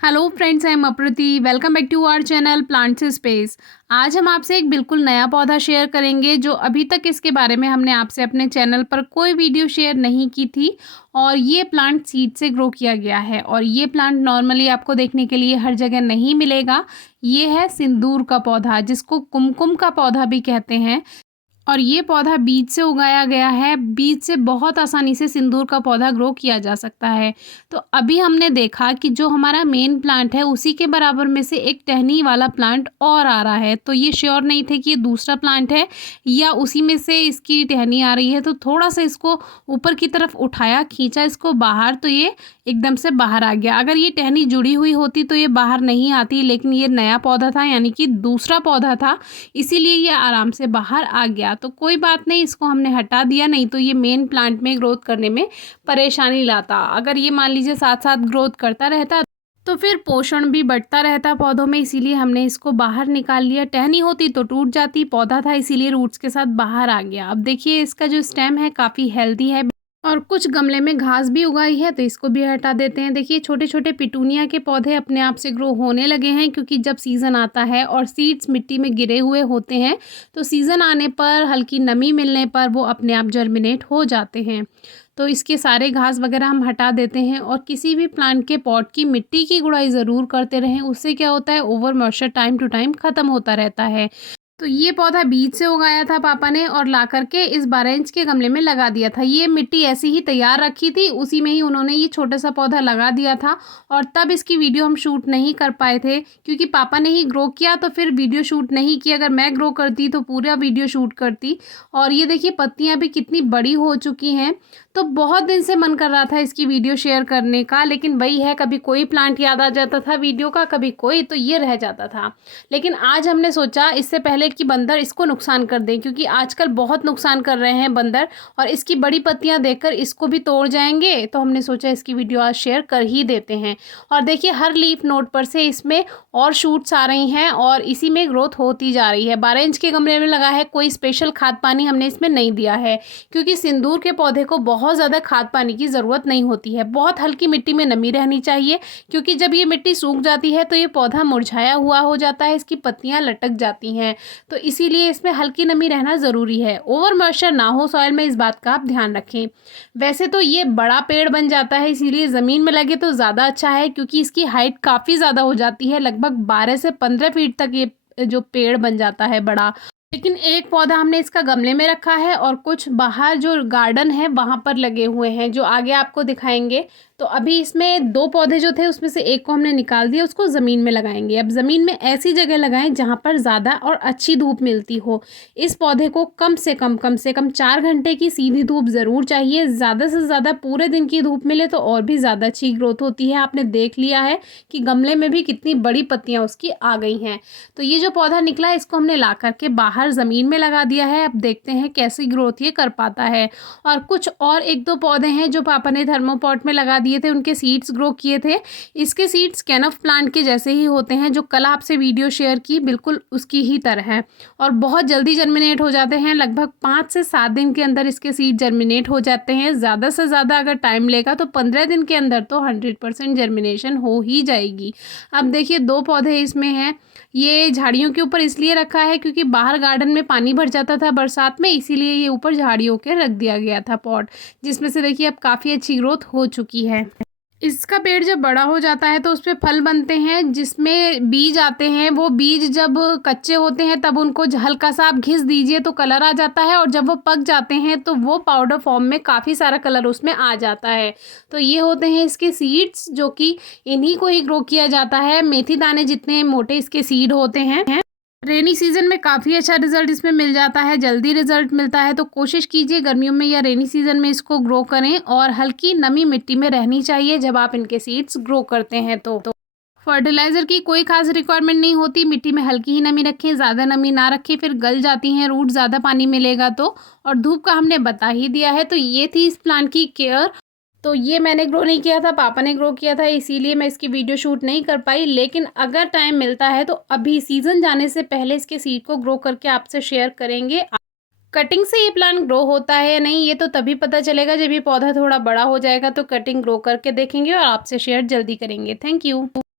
Hello friends, I am Aprati. Welcome back to our channel plants space. आज हम आपसे एक बिल्कुल नया पौधा शेयर करेंगे जो अभी तक इसके बारे में हमने आपसे अपने चैनल पर कोई वीडियो शेयर नहीं की थी। और ये प्लांट सीड से ग्रो किया गया है और ये प्लांट नॉर्मली आपको देखने के लिए हर जगह नहीं मिलेगा। ये है सिंदूर का पौधा, जिसको कुमकुम का पौधा भी कहते हैं। और ये पौधा बीज से उगाया गया है। बीज से बहुत आसानी से सिंदूर का पौधा ग्रो किया जा सकता है। तो अभी हमने देखा कि जो हमारा मेन प्लांट है उसी के बराबर में से एक टहनी वाला प्लांट और आ रहा है। तो ये श्योर नहीं थे कि ये दूसरा प्लांट है या उसी में से इसकी टहनी आ रही है। तो थोड़ा सा इसको ऊपर की तरफ उठाया, खींचा इसको बाहर, तो ये एकदम से बाहर आ गया। अगर ये टहनी जुड़ी हुई होती तो ये बाहर नहीं आती, लेकिन ये नया पौधा था, यानी कि दूसरा पौधा था, इसीलिए ये आराम से बाहर आ गया। तो कोई बात नहीं, इसको हमने हटा दिया, नहीं तो ये मेन प्लांट में ग्रोथ करने में परेशानी लाता। अगर ये मान लीजिए साथ साथ ग्रोथ करता रहता तो फिर पोषण भी बढ़ता रहता पौधों में, इसीलिए हमने इसको बाहर निकाल लिया। टहनी होती तो टूट जाती, पौधा था इसीलिए रूट्स के साथ बाहर आ गया। अब देखिए इसका जो स्टेम है काफ़ी हेल्दी है और कुछ गमले में घास भी उगाई है, तो इसको भी हटा देते हैं। देखिए छोटे छोटे पिटूनिया के पौधे अपने आप से ग्रो होने लगे हैं, क्योंकि जब सीज़न आता है और सीड्स मिट्टी में गिरे हुए होते हैं तो सीज़न आने पर हल्की नमी मिलने पर वो अपने आप जर्मिनेट हो जाते हैं। तो इसके सारे घास वगैरह हम हटा देते हैं और किसी भी प्लांट के पॉट की मिट्टी की गुड़ाई ज़रूर करते रहें। उससे क्या होता है, over moisture time to time ख़त्म होता रहता है। तो ये पौधा बीज से उगाया था पापा ने और ला करके इस 12 इंच के गमले में लगा दिया था। ये मिट्टी ऐसी ही तैयार रखी थी, उसी में ही उन्होंने ये छोटा सा पौधा लगा दिया था। और तब इसकी वीडियो हम शूट नहीं कर पाए थे, क्योंकि पापा ने ही ग्रो किया तो फिर वीडियो शूट नहीं की। अगर मैं ग्रो करती तो पूरा वीडियो शूट करती। और ये देखिए पत्तियाँ भी कितनी बड़ी हो चुकी हैं। तो बहुत दिन से मन कर रहा था इसकी वीडियो शेयर करने का, लेकिन वही है, कभी कोई प्लांट याद आ जाता था वीडियो का, कभी कोई, तो ये रह जाता था। लेकिन आज हमने सोचा इससे पहले कि बंदर इसको नुकसान कर दें, क्योंकि आजकल बहुत नुकसान कर रहे हैं बंदर और इसकी बड़ी पत्तियां देखकर इसको भी तोड़ जाएंगे, तो हमने सोचा इसकी वीडियो आज शेयर कर ही देते हैं। और देखिए हर लीफ नोड पर से इसमें और शूट्स आ रही हैं और इसी में ग्रोथ होती जा रही है। 12 इंच के गमले में लगा है, कोई स्पेशल खाद पानी हमने इसमें नहीं दिया है, क्योंकि सिंदूर के पौधे को बहुत ज़्यादा खाद पानी की ज़रूरत नहीं होती है। बहुत हल्की मिट्टी में नमी रहनी चाहिए, क्योंकि जब ये मिट्टी सूख जाती है तो ये पौधा मुरझाया हुआ हो जाता है, इसकी पत्तियां लटक जाती हैं। तो इसीलिए इसमें हल्की नमी रहना ज़रूरी है, ओवर मॉइस्चर ना हो सॉइल में, इस बात का आप ध्यान रखें। वैसे तो ये बड़ा पेड़ बन जाता है, इसीलिए ज़मीन में लगे तो ज़्यादा अच्छा है, क्योंकि इसकी हाइट काफ़ी ज़्यादा हो जाती है, लगभग 12 से 15 फीट तक ये जो पेड़ बन जाता है बड़ा। लेकिन एक पौधा हमने इसका गमले में रखा है और कुछ बाहर जो गार्डन है वहाँ पर लगे हुए हैं, जो आगे आपको दिखाएंगे। तो अभी इसमें 2 पौधे जो थे उसमें से एक को हमने निकाल दिया, उसको ज़मीन में लगाएंगे। अब ज़मीन में ऐसी जगह लगाएं जहाँ पर ज़्यादा और अच्छी धूप मिलती हो। इस पौधे को कम से कम 4 घंटे की सीधी धूप ज़रूर चाहिए। ज़्यादा से ज़्यादा पूरे दिन की धूप मिले तो और भी ज़्यादा अच्छी ग्रोथ होती है। आपने देख लिया है कि गमले में भी कितनी बड़ी पत्तियाँ उसकी आ गई हैं। तो ये जो पौधा निकला है इसको हमने ला करके बाहर ज़मीन में लगा दिया है। अब देखते हैं कैसी ग्रोथ ये कर पाता है। और कुछ और 1-2 पौधे हैं जो पापा ने थर्मोपॉट में लगा दिए थे, उनके सीड्स ग्रो किए थे। इसके सीड्स कैनफ प्लांट के जैसे ही होते हैं, जो कल आपसे वीडियो शेयर की बिल्कुल उसकी ही तरह है और बहुत जल्दी जर्मिनेट हो जाते हैं। लगभग 5 से 7 दिन के अंदर इसके सीड जर्मिनेट हो जाते हैं। ज़्यादा से ज़्यादा अगर टाइम लेगा तो 15 दिन के अंदर तो 100% जर्मिनेशन हो ही जाएगी। अब देखिए 2 पौधे इसमें हैं। ये झाड़ियों के ऊपर इसलिए रखा है क्योंकि बाहर गार्डन में पानी भर जाता था बरसात में, इसीलिए ये ऊपर झाड़ियों के रख दिया गया था पॉट, जिसमें से देखिए अब काफ़ी अच्छी ग्रोथ हो चुकी है। इसका पेड़ जब बड़ा हो जाता है तो उस पे फल बनते हैं, जिसमें बीज आते हैं। वो बीज जब कच्चे होते हैं तब उनको हल्का सा आप घिस दीजिए तो कलर आ जाता है, और जब वो पक जाते हैं तो वो पाउडर फॉर्म में काफ़ी सारा कलर उसमें आ जाता है। तो ये होते हैं इसके सीड्स, जो कि इन्हीं को ही ग्रो किया जाता है। मेथी दाने जितने मोटे इसके सीड होते हैं। रेनी सीजन में काफ़ी अच्छा रिजल्ट इसमें मिल जाता है, जल्दी रिजल्ट मिलता है। तो कोशिश कीजिए गर्मियों में या रेनी सीजन में इसको ग्रो करें, और हल्की नमी मिट्टी में रहनी चाहिए जब आप इनके सीड्स ग्रो करते हैं। तो फर्टिलाइज़र की कोई खास रिक्वायरमेंट नहीं होती, मिट्टी में हल्की ही नमी रखें, ज़्यादा नमी ना रखें, फिर गल जाती हैं रूट, ज़्यादा पानी मिलेगा तो। और धूप का हमने बता ही दिया है। तो ये थी इस प्लांट की केयर। तो ये मैंने ग्रो नहीं किया था, पापा ने ग्रो किया था, इसीलिए मैं इसकी वीडियो शूट नहीं कर पाई। लेकिन अगर टाइम मिलता है तो अभी सीज़न जाने से पहले इसके सीड को ग्रो करके आपसे शेयर करेंगे। कटिंग से ये प्लांट ग्रो होता है या नहीं, ये तो तभी पता चलेगा जब ये पौधा थोड़ा बड़ा हो जाएगा। तो कटिंग ग्रो करके देखेंगे और आपसे शेयर जल्दी करेंगे। Thank you.